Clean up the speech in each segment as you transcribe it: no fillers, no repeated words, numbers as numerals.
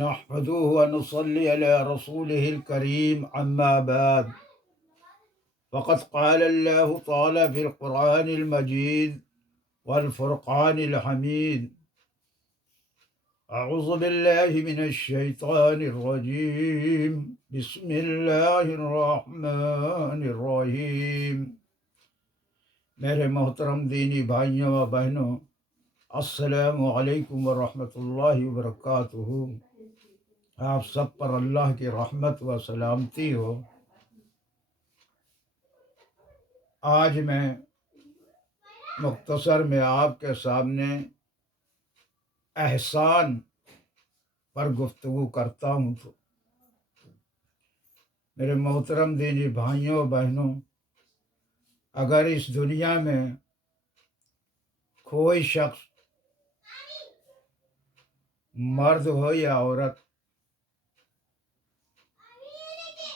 نحمده ونصلي على رسوله الكريم أما بعد فقد قال الله تعالى في القرآن المجيد والفرقان الحميد أعوذ بالله من الشيطان الرجيم بسم الله الرحمن الرحيم میرے محترم دینی بھائیوں و بہنوں، السلام علیکم ورحمۃ اللہ وبرکاتہ۔ آپ سب پر اللہ کی رحمت و سلامتی ہو۔ آج میں مختصر میں آپ کے سامنے احسان پر گفتگو کرتا ہوں۔ تو میرے محترم دینی بھائیوں بہنوں، اگر اس دنیا میں کوئی شخص مرد ہو یا عورت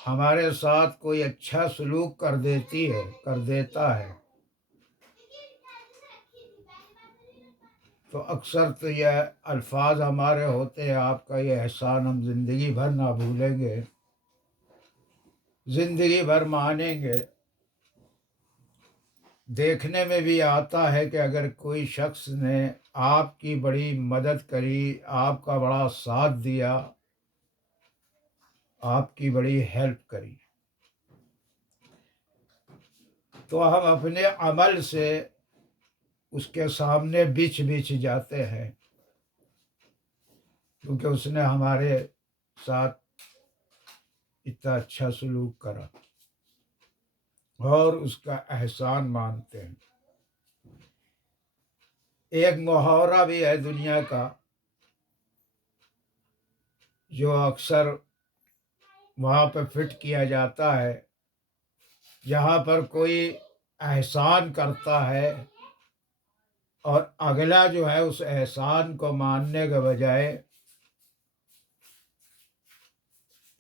ہمارے ساتھ کوئی اچھا سلوک کر دیتا ہے تو اکثر تو یہ الفاظ ہمارے ہوتے ہیں، آپ کا یہ احسان ہم زندگی بھر نہ بھولیں گے، زندگی بھر مانیں گے۔ دیکھنے میں بھی آتا ہے کہ اگر کوئی شخص نے آپ کی بڑی مدد کری، آپ کا بڑا ساتھ دیا، آپ کی بڑی ہیلپ کری، تو ہم اپنے عمل سے اس کے سامنے بچھ جاتے ہیں، کیونکہ اس نے ہمارے ساتھ اتنا اچھا سلوک کرا، اور اس کا احسان مانتے ہیں۔ ایک محاورہ بھی ہے دنیا کا، جو اکثر وہاں پہ فٹ کیا جاتا ہے جہاں پر کوئی احسان کرتا ہے اور اگلا جو ہے اس احسان کو ماننے کے بجائے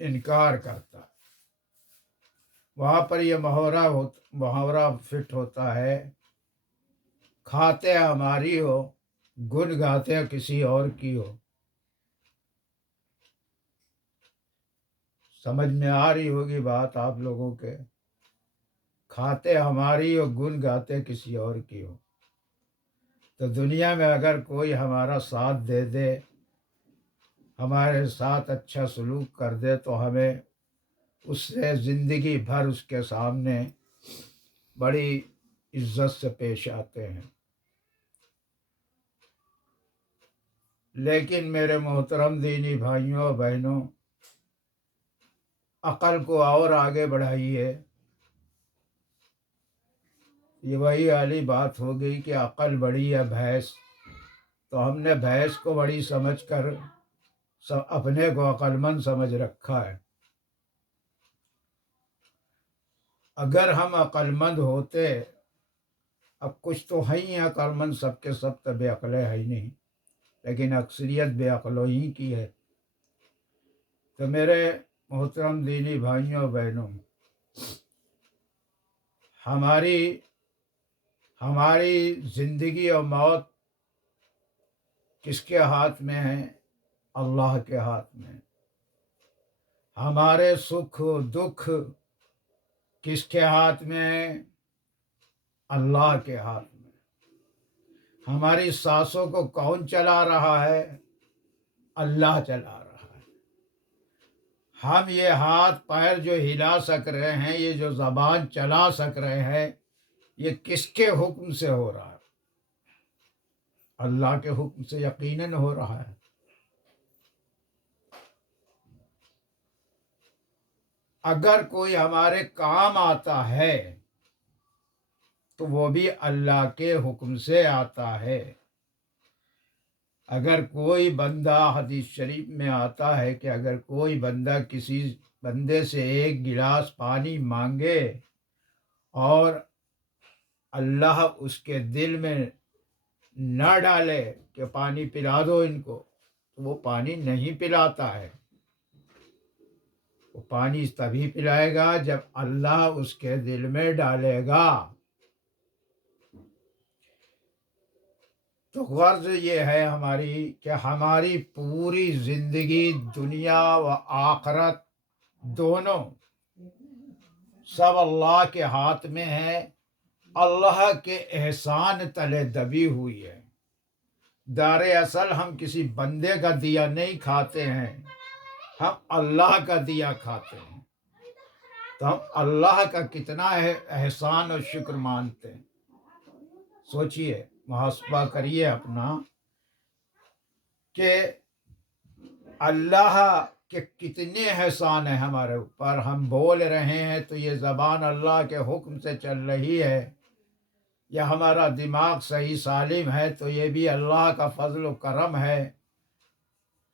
انکار کرتا ہے، وہاں پر یہ محاورہ فٹ ہوتا ہے: کھاتے ہماری ہو، گن گاتے کسی اور کی ہو۔ سمجھ میں آ رہی ہوگی بات آپ لوگوں کے؟ کھاتے ہماری ہو، گن گاتے کسی اور کی ہو۔ تو دنیا میں اگر کوئی ہمارا ساتھ دے دے، ہمارے ساتھ اچھا سلوک کر دے، تو ہمیں اس سے زندگی بھر اس کے سامنے بڑی عزت سے پیش آتے ہیں۔ لیکن میرے محترم دینی بھائیوں اور بہنوں، عقل کو اور آگے بڑھائیے۔ یہ وہی والی بات ہو گئی کہ عقل بڑی ہے بھینس، تو ہم نے بھینس کو بڑی سمجھ کر اپنے کو عقل مند سمجھ رکھا ہے۔ اگر ہم عقل مند ہوتے، اب کچھ تو ہیں ہی عقل مند، سب کے سب تو بے عقلیں ہے ہی نہیں، لیکن اکثریت بے عقلوں ہی کی ہے۔ تو میرے محترم دینی بھائیوں اور بہنوں، ہماری زندگی اور موت کس کے ہاتھ میں ہے؟ اللہ کے ہاتھ میں۔ ہمارے سکھ و دکھ کس کے ہاتھ میں ہے؟ اللہ کے ہاتھ میں۔ ہماری سانسوں کو کون چلا رہا ہے؟ اللہ چلا رہا ہے۔ ہم یہ ہاتھ پیر جو ہلا سک رہے ہیں، یہ جو زبان چلا سک رہے ہیں، یہ کس کے حکم سے ہو رہا ہے؟ اللہ کے حکم سے یقیناً ہو رہا ہے۔ اگر کوئی ہمارے کام آتا ہے تو وہ بھی اللہ کے حکم سے آتا ہے۔ اگر کوئی بندہ، حدیث شریف میں آتا ہے کہ اگر کوئی بندہ کسی بندے سے ایک گلاس پانی مانگے اور اللہ اس کے دل میں نہ ڈالے کہ پانی پلا دو ان کو، تو وہ پانی نہیں پلاتا ہے۔ وہ پانی تبھی پلائے گا جب اللہ اس کے دل میں ڈالے گا۔ تو غرض یہ ہے ہماری کہ ہماری پوری زندگی دنیا و آخرت دونوں سب اللہ کے ہاتھ میں ہے، اللہ کے احسان تلے دبی ہوئی ہے۔ دار اصل ہم کسی بندے کا دیا نہیں کھاتے ہیں، ہم اللہ کا دیا کھاتے ہیں۔ تو ہم اللہ کا کتنا احسان اور شکر مانتے ہیں۔ سوچئے، محاسبہ کریے اپنا کہ اللہ کے کتنے احسان ہیں ہمارے اوپر۔ ہم بول رہے ہیں تو یہ زبان اللہ کے حکم سے چل رہی ہے، یا ہمارا دماغ صحیح سالم ہے تو یہ بھی اللہ کا فضل و کرم ہے۔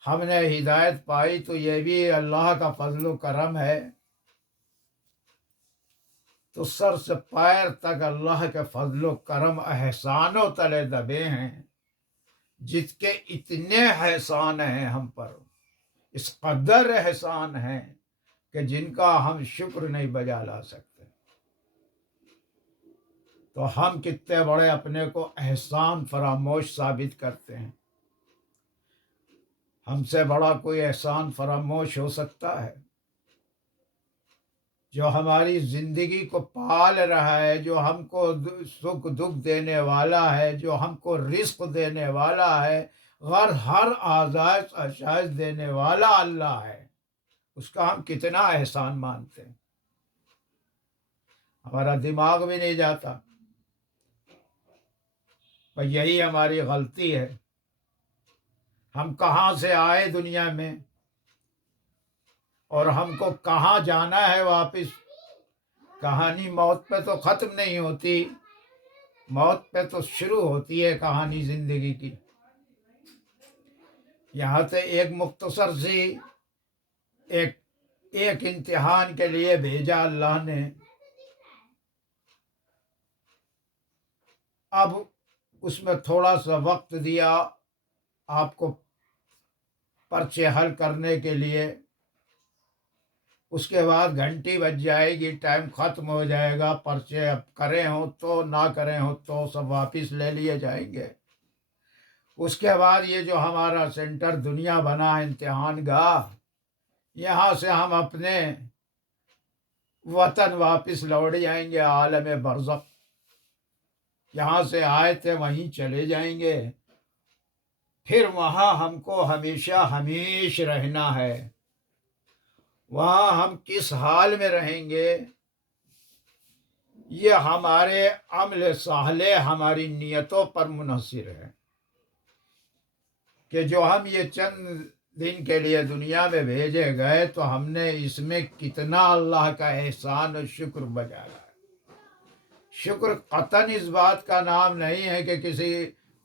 ہم نے ہدایت پائی تو یہ بھی اللہ کا فضل و کرم ہے۔ تو سر سے پیر تک اللہ کے فضل و کرم احسانوں تلے دبے ہیں، جس کے اتنے احسان ہیں ہم پر، اس قدر احسان ہیں کہ جن کا ہم شکر نہیں بجا لا سکتے۔ تو ہم کتنے بڑے اپنے کو احسان فراموش ثابت کرتے ہیں۔ ہم سے بڑا کوئی احسان فراموش ہو سکتا ہے؟ جو ہماری زندگی کو پال رہا ہے، جو ہم کو سکھ دکھ دینے والا ہے، جو ہم کو رزق دینے والا ہے، ہر آزائش اشائش دینے والا اللہ ہے، اس کا ہم کتنا احسان مانتے ہیں۔ ہمارا دماغ بھی نہیں جاتا۔ پر یہی ہماری غلطی ہے۔ ہم کہاں سے آئے دنیا میں، اور ہم کو کہاں جانا ہے واپس۔ کہانی موت پہ تو ختم نہیں ہوتی، موت پہ تو شروع ہوتی ہے کہانی زندگی کی۔ یہاں سے ایک مختصر سی ایک امتحان کے لیے بھیجا اللہ نے۔ اب اس میں تھوڑا سا وقت دیا آپ کو پرچے حل کرنے کے لیے، اس کے بعد گھنٹی بج جائے گی، ٹائم ختم ہو جائے گا، پرچے اب کریں ہوں تو نہ کریں ہوں تو سب واپس لے لیے جائیں گے۔ اس کے بعد یہ جو ہمارا سینٹر دنیا بنا امتحان گاہ، یہاں سے ہم اپنے وطن واپس لوٹ جائیں گے، عالم برزخ۔ یہاں سے آئے تھے وہیں چلے جائیں گے، پھر وہاں ہم کو ہمیشہ ہمیش رہنا ہے۔ وہاں ہم کس حال میں رہیں گے، یہ ہمارے عمل صالح، ہماری نیتوں پر منحصر ہے کہ جو ہم یہ چند دن کے لیے دنیا میں بھیجے گئے تو ہم نے اس میں کتنا اللہ کا احسان اور شکر بجایا ہے۔ شکر قطعاً اس بات کا نام نہیں ہے کہ کسی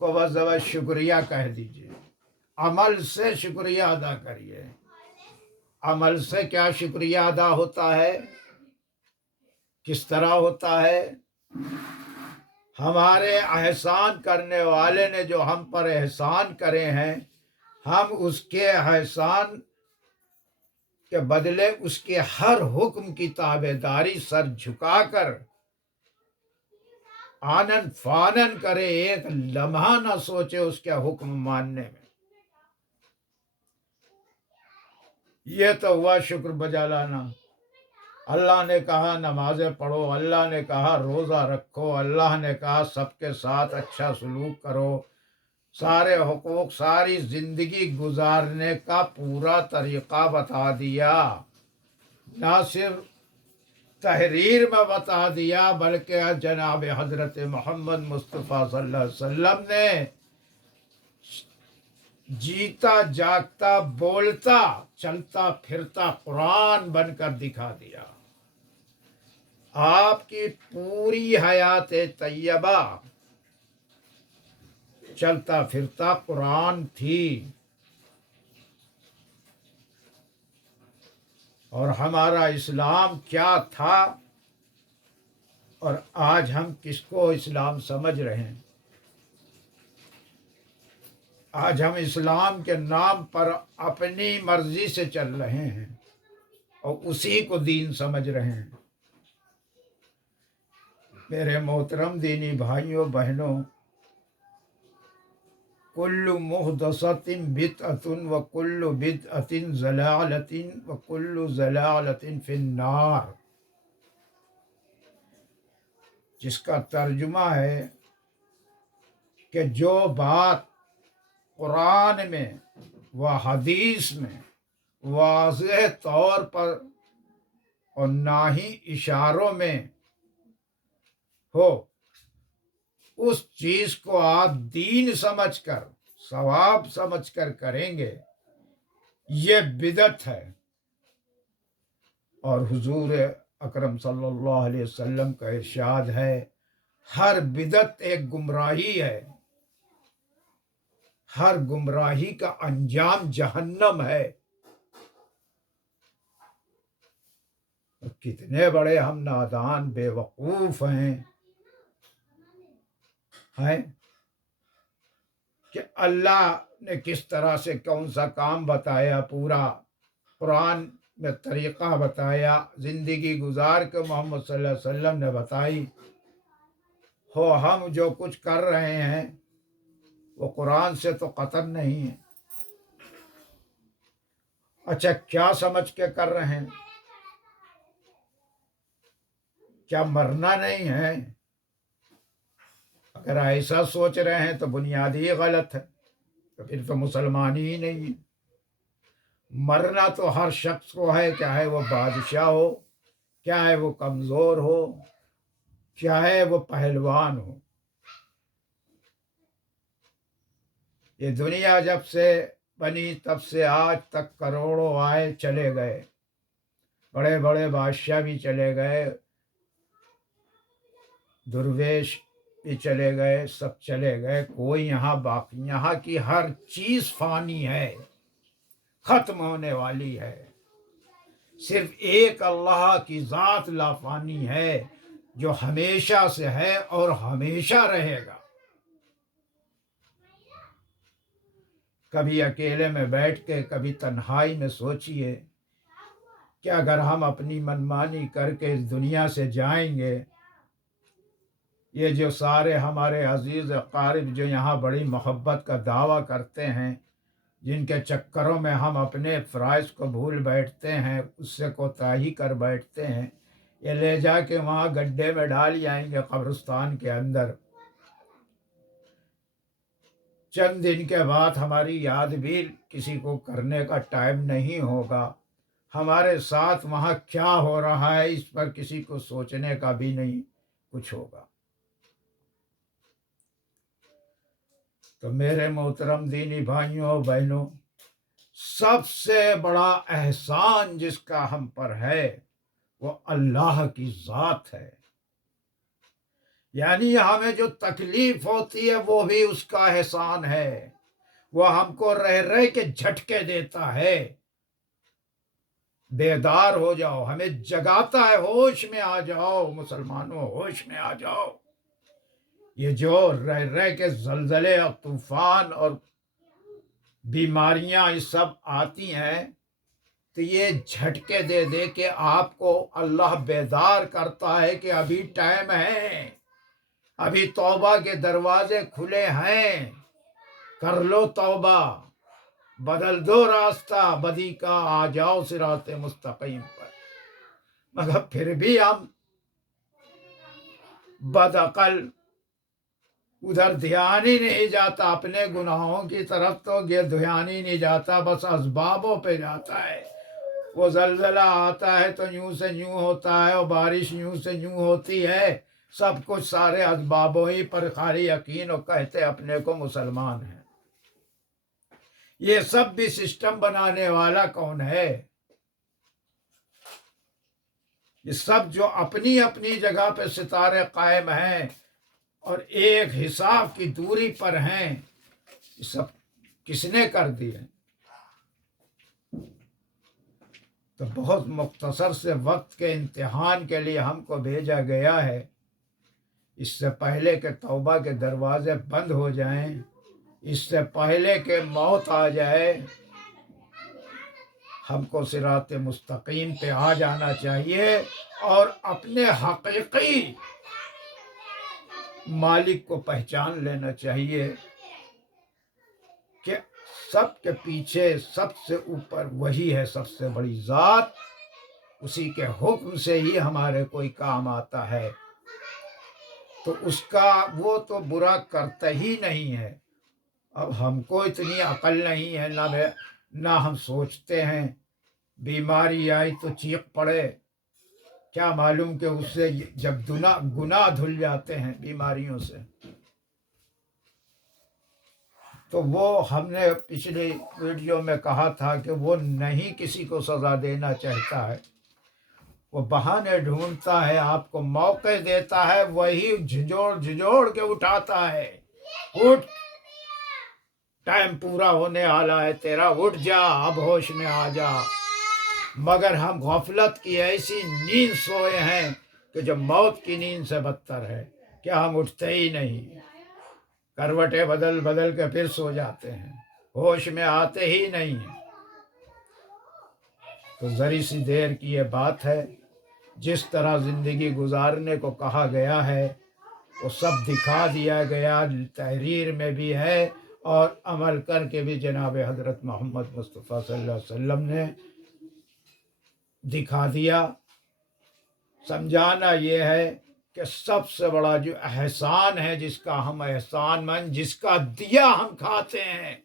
کو بس شکریہ کہہ دیجیے۔ عمل سے شکریہ ادا کریے۔ عمل سے کیا شکریہ ادا ہوتا ہے، کس طرح ہوتا ہے؟ ہمارے احسان کرنے والے نے جو ہم پر احسان کرے ہیں، ہم اس کے احسان کے بدلے اس کے ہر حکم کی تابعداری سر جھکا کر آنن فانن کرے، ایک لمحہ نہ سوچے اس کے حکم ماننے میں۔ یہ تو ہوا شکر بجا لانا۔ اللہ نے کہا نمازیں پڑھو، اللہ نے کہا روزہ رکھو، اللہ نے کہا سب کے ساتھ اچھا سلوک کرو، سارے حقوق، ساری زندگی گزارنے کا پورا طریقہ بتا دیا۔ نہ صرف تحریر میں بتا دیا بلکہ جناب حضرت محمد مصطفیٰ صلی اللہ علیہ وسلم نے جیتا جاگتا بولتا چلتا پھرتا قرآن بن کر دکھا دیا۔ آپ کی پوری حیات طیبہ چلتا پھرتا قرآن تھی، اور ہمارا اسلام کیا تھا، اور آج ہم کس کو اسلام سمجھ رہے ہیں۔ آج ہم اسلام کے نام پر اپنی مرضی سے چل رہے ہیں اور اسی کو دین سمجھ رہے ہیں۔ میرے محترم دینی بھائیوں بہنوں، کل محدثۃ بدعۃ وکل بدعۃ ضلالۃ وکل ضلالۃ فی النار، جس کا ترجمہ ہے کہ جو بات قرآن میں و حدیث میں واضح طور پر اور نہ ہی اشاروں میں ہو، اس چیز کو آپ دین سمجھ کر، ثواب سمجھ کر کریں گے، یہ بدعت ہے۔ اور حضور اکرم صلی اللہ علیہ وسلم کا ارشاد ہے، ہر بدعت ایک گمراہی ہے، ہر گمراہی کا انجام جہنم ہے۔ کتنے بڑے ہم نادان بے وقوف ہیں کہ اللہ نے کس طرح سے کون سا کام بتایا، پورا قرآن میں طریقہ بتایا، زندگی گزار کے محمد صلی اللہ علیہ وسلم نے بتائی ہو، ہم جو کچھ کر رہے ہیں وہ قرآن سے تو قطعاً نہیں ہے۔ اچھا، کیا سمجھ کے کر رہے ہیں؟ کیا مرنا نہیں ہے؟ اگر ایسا سوچ رہے ہیں تو بنیادی غلط ہے، تو پھر تو مسلمان ہی نہیں ہے۔ مرنا تو ہر شخص کو ہے، چاہے وہ بادشاہ ہو، چاہے وہ کمزور ہو، چاہے وہ پہلوان ہو۔ یہ دنیا جب سے بنی تب سے آج تک کروڑوں آئے چلے گئے، بڑے بڑے بادشاہ بھی چلے گئے، درویش بھی چلے گئے، سب چلے گئے، کوئی یہاں باقی۔ یہاں کی ہر چیز فانی ہے، ختم ہونے والی ہے، صرف ایک اللہ کی ذات لافانی ہے جو ہمیشہ سے ہے اور ہمیشہ رہے گا۔ کبھی اکیلے میں بیٹھ کے، کبھی تنہائی میں سوچئے کہ اگر ہم اپنی منمانی کر کے اس دنیا سے جائیں گے، یہ جو سارے ہمارے عزیز اقارب جو یہاں بڑی محبت کا دعویٰ کرتے ہیں، جن کے چکروں میں ہم اپنے فرائض کو بھول بیٹھتے ہیں، اس سے کوتاہی کر بیٹھتے ہیں، یہ لے جا کے وہاں گڈھے میں ڈال جائیں گے، قبرستان کے اندر۔ چند دن کے بعد ہماری یاد بھی کسی کو کرنے کا ٹائم نہیں ہوگا، ہمارے ساتھ وہاں کیا ہو رہا ہے اس پر کسی کو سوچنے کا بھی نہیں کچھ ہوگا۔ تو میرے محترم دینی بھائیوں اور بہنوں، سب سے بڑا احسان جس کا ہم پر ہے وہ اللہ کی ذات ہے۔ یعنی ہمیں جو تکلیف ہوتی ہے وہ بھی اس کا احسان ہے، وہ ہم کو رہ رہ کے جھٹکے دیتا ہے، بیدار ہو جاؤ، ہمیں جگاتا ہے، ہوش میں آ جاؤ مسلمانوں، ہوش میں آ جاؤ۔ یہ جو رہ رہ کے زلزلے اور طوفان اور بیماریاں یہ سب آتی ہیں، تو یہ جھٹکے دے دے کے آپ کو اللہ بیدار کرتا ہے کہ ابھی ٹائم ہے، ابھی توبہ کے دروازے کھلے ہیں، کر لو توبہ، بدل دو راستہ بدی کا، آ جاؤ صراط مستقیم پر۔ مگر پھر بھی ہم بدعقل، ادھر دھیان ہی نہیں جاتا، اپنے گناہوں کی طرف تو یہ دھیان ہی نہیں جاتا، بس اسبابوں پہ جاتا ہے۔ وہ زلزلہ آتا ہے تو یوں سے یوں ہوتا ہے، اور بارش یوں سے یوں ہوتی ہے، سب کچھ سارے اسبابوں ہی پر خالی یقین، اور کہتے اپنے کو مسلمان ہیں۔ یہ سب بھی سسٹم بنانے والا کون ہے؟ یہ سب جو اپنی اپنی جگہ پہ ستارے قائم ہیں اور ایک حساب کی دوری پر ہیں، یہ سب کس نے کر دیے؟ تو بہت مختصر سے وقت کے امتحان کے لیے ہم کو بھیجا گیا ہے، اس سے پہلے کہ توبہ کے دروازے بند ہو جائیں، اس سے پہلے کہ موت آ جائے، ہم کو صراط مستقیم پہ آ جانا چاہیے اور اپنے حقیقی مالک کو پہچان لینا چاہیے۔ سب کے پیچھے سب سے اوپر وہی ہے سب سے بڑی ذات، اسی کے حکم سے ہی ہمارے کوئی کام آتا ہے، تو اس کا وہ تو برا کرتا ہی نہیں ہے۔ اب ہم کو اتنی عقل نہیں ہے، نہ ہم سوچتے ہیں بیماری آئی تو چیخ پڑے، کیا معلوم کہ اس سے جب گناہ دھل جاتے ہیں بیماریوں سے۔ تو وہ ہم نے پچھلی ویڈیو میں کہا تھا کہ وہ نہیں کسی کو سزا دینا چاہتا ہے، وہ بہانے ڈھونڈتا ہے، آپ کو موقع دیتا ہے، وہی جھنجھوڑ کے اٹھاتا ہے، اٹھ، ٹائم پورا ہونے والا ہے تیرا، اٹھ جا، اب ہوش میں آ جا۔ مگر ہم غفلت کی ایسی نیند سوئے ہیں کہ جو موت کی نیند سے بدتر ہے، کیا ہم اٹھتے ہی نہیں، کروٹیں بدل بدل کے پھر سو جاتے ہیں، ہوش میں آتے ہی نہیں ہیں۔ تو ذری سی دیر کی یہ بات ہے، جس طرح زندگی گزارنے کو کہا گیا ہے وہ سب دکھا دیا گیا، تحریر میں بھی ہے اور عمل کر کے بھی جناب حضرت محمد مصطفیٰ صلی اللہ علیہ وسلم نے دکھا دیا۔ سمجھانا یہ ہے کہ سب سے بڑا جو احسان ہے، جس کا ہم احسان مند، جس کا دیا ہم کھاتے ہیں،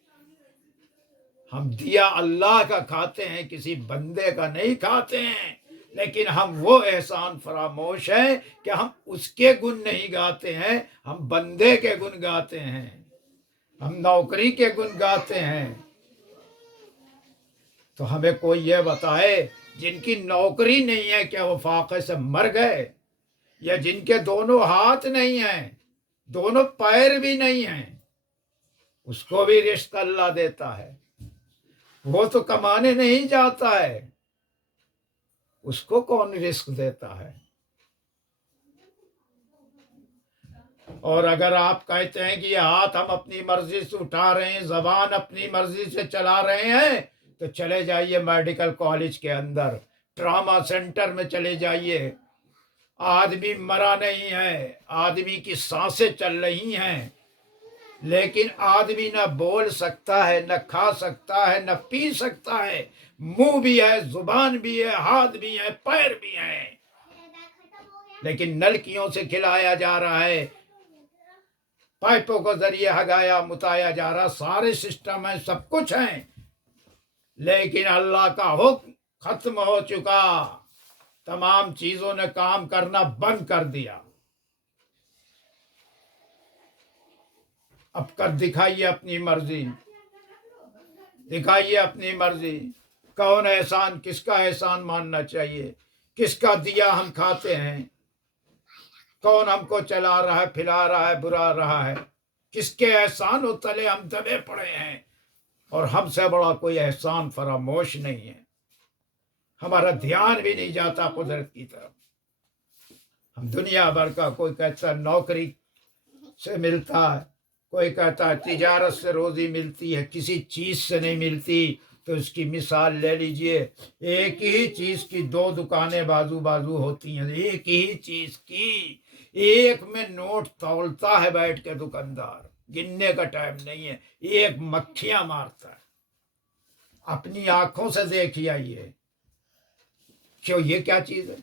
ہم دیا اللہ کا کھاتے ہیں، کسی بندے کا نہیں کھاتے ہیں، لیکن ہم وہ احسان فراموش ہیں کہ ہم اس کے گن نہیں گاتے ہیں، ہم بندے کے گن گاتے ہیں، ہم نوکری کے گن گاتے ہیں۔ تو ہمیں کوئی یہ بتائے جن کی نوکری نہیں ہے کیا وہ فاقے سے مر گئے، یا جن کے دونوں ہاتھ نہیں ہیں، دونوں پیر بھی نہیں ہیں، اس کو بھی رزق اللہ دیتا ہے، وہ تو کمانے نہیں جاتا ہے، اس کو کون رزق دیتا ہے؟ اور اگر آپ کہتے ہیں کہ یہ ہاتھ ہم اپنی مرضی سے اٹھا رہے ہیں، زبان اپنی مرضی سے چلا رہے ہیں، تو چلے جائیے میڈیکل کالج کے اندر، ٹراما سینٹر میں چلے جائیے، آدمی مرا نہیں ہے، آدمی کی سانسیں چل رہی ہیں، لیکن آدمی نہ بول سکتا ہے، نہ کھا سکتا ہے، نہ پی سکتا ہے، منہ بھی ہے، زبان بھی ہے، ہاتھ بھی ہے، پیر بھی ہیں، لیکن نلکیوں سے کھلایا جا رہا ہے، پائپوں کے ذریعے ہگایا متایا جا رہا، سارے سسٹم ہیں، سب کچھ ہیں، لیکن اللہ کا حکم ختم ہو چکا، تمام چیزوں نے کام کرنا بند کر دیا۔ اب کر دکھائیے اپنی مرضی، دکھائیے اپنی مرضی، کون احسان، کس کا احسان ماننا چاہیے، کس کا دیا ہم کھاتے ہیں، کون ہم کو چلا رہا ہے، پھلا رہا ہے، برا رہا ہے، کس کے احسان و تلے ہم دبے پڑے ہیں، اور ہم سے بڑا کوئی احسان فراموش نہیں ہے، ہمارا دھیان بھی نہیں جاتا قدرت کی طرف، ہم دنیا بھر کا، کوئی کہتا ہے نوکری سے ملتا ہے، کوئی کہتا ہے تجارت سے روزی ملتی ہے، کسی چیز سے نہیں ملتی۔ تو اس کی مثال لے لیجئے، ایک ہی چیز کی دو دکانیں بازو بازو ہوتی ہیں، ایک ہی چیز کی، ایک میں نوٹ تولتا ہے بیٹھ کے دکاندار، گننے کا ٹائم نہیں ہے، ایک مکھیاں مارتا ہے، اپنی آنکھوں سے دیکھ آئیے، کیوں یہ کیا چیز ہے؟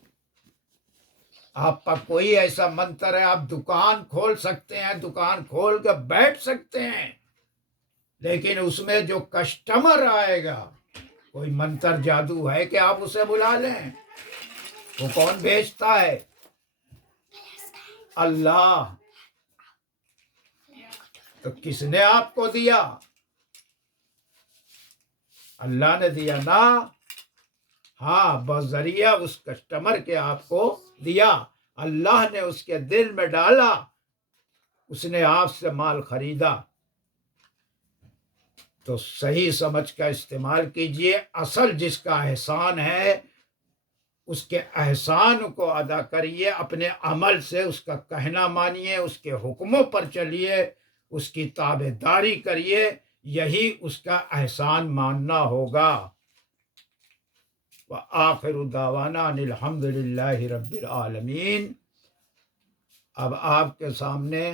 آپ کا کوئی ایسا منتر ہے، آپ دکان کھول سکتے ہیں، دکان کھول کے بیٹھ سکتے ہیں، لیکن اس میں جو کسٹمر آئے گا، کوئی منتر جادو ہے کہ آپ اسے بلا لیں؟ وہ کون بھیجتا ہے؟ اللہ۔ تو کس نے آپ کو دیا؟ اللہ نے دیا نا، ہاں، بذریعہ اس کسٹمر کے آپ کو دیا، اللہ نے اس کے دل میں ڈالا، اس نے آپ سے مال خریدا، تو صحیح سمجھ کا استعمال کیجئے، اصل جس کا احسان ہے اس کے احسان کو ادا کریے، اپنے عمل سے اس کا کہنا مانیے، اس کے حکموں پر چلیے، اس کی تابع داری کریے، یہی اس کا احسان ماننا ہوگا۔ وآخر دعوانا ان الحمد للہ رب العالمین۔ اب آپ کے سامنے